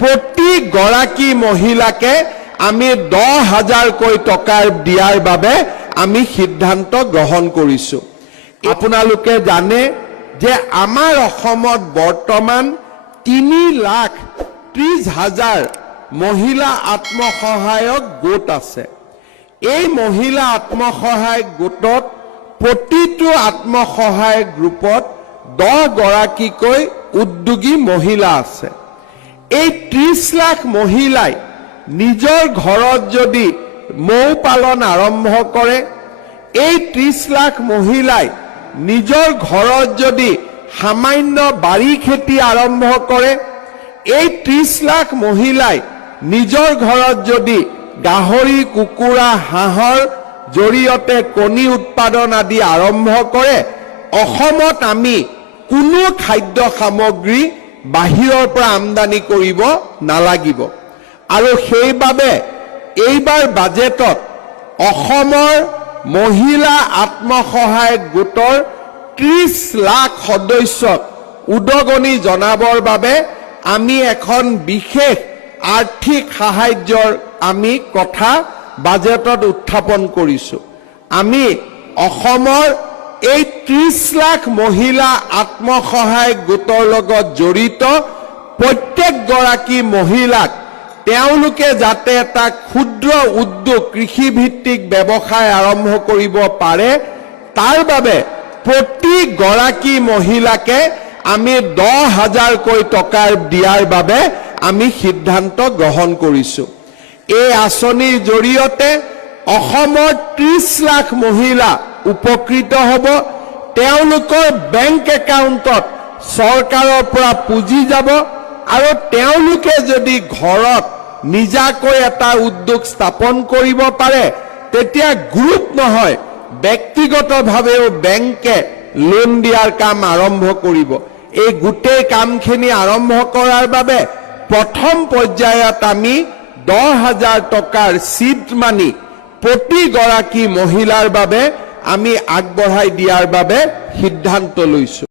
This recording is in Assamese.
প্ৰতিগৰাকী মহিলাকে আমি 10,000কৈ টকা দিয়াৰ বাবে আমি সিদ্ধান্ত গ্ৰহণ কৰিছো। আপোনালোকে জানে যে আমাৰ অসমত বৰ্তমান 3,30,000 মহিলা আত্মসহায়ক গোট আছে। এই মহিলা আত্মসহায়ক গোটত প্ৰতিটো আত্মসহায়ক গ্ৰুপত 10 গৰাকীকৈ উদ্যোগী মহিলা আছে। এই 30 লাখ মহিলাই নিজৰ ঘৰত যদি মৌ পালন আৰম্ভ কৰে, এই 30 লাখ মহিলাই নিজৰ ঘৰত যদি সামান্য বাৰী খেতি আৰম্ভ কৰে, এই 30 লাখ মহিলাই নিজৰ ঘৰত যদি গাহৰি কুকুৰা হাঁহৰ জৰিয়তে কণী উৎপাদন আদি আৰম্ভ কৰে, অসমত আমি কোনো খাদ্য সামগ্ৰী বাহিৰৰ পৰা আমদানি কৰিব নালাগিব। আৰু সেইবাবে এইবাৰ বাজেটত অসমৰ মহিলা আত্মসহায়ক গোটৰ 30 লাখ সদস্যক উদগনি জনাবৰ বাবে আমি এখন বিশেষ আৰ্থিক সাহায্যৰ আমি কথা বাজেটত উত্থাপন কৰিছো। আমি অসমৰ এই 30 লাখ মহিলা আত্মসহায়ক গোটৰ লগত জড়িত প্ৰত্যেকগৰাকী মহিলাক তেওঁলোকে যাতে এটা ক্ষুদ্ৰ উদ্যোগ কৃষিভিত্তিক ব্যৱসায় আৰম্ভ কৰিব পাৰে, তাৰ বাবে প্ৰতিগৰাকী মহিলাকে আমি 10,000কৈ টকা দিয়াৰ বাবে আমি সিদ্ধান্ত গ্ৰহণ কৰিছো। এই আঁচনিৰ জৰিয়তে অসমৰ 30 লাখ মহিলা উপকৃত হ'ব। তেওঁলোকৰ বেংক একাউণ্টত চৰকাৰৰ পৰা পুঁজি যাব আৰু তেওঁলোকে যদি ঘৰত নিজাকৈ এটা উদ্যোগ স্থাপন কৰিব পাৰে, তেতিয়া গ্ৰুপ নহয় ব্যক্তিগতভাৱেও বেংকে লোন দিয়াৰ কাম আৰম্ভ কৰিব। এই গোটেই কামখিনি আৰম্ভ কৰাৰ বাবে প্ৰথম পৰ্যায়ত আমি 10,000 টকাৰ সিড মানি প্ৰতিগৰাকী মহিলাৰ বাবে আমি আগবঢ়াই দিয়াৰ বাবে সিদ্ধান্ত লৈছো।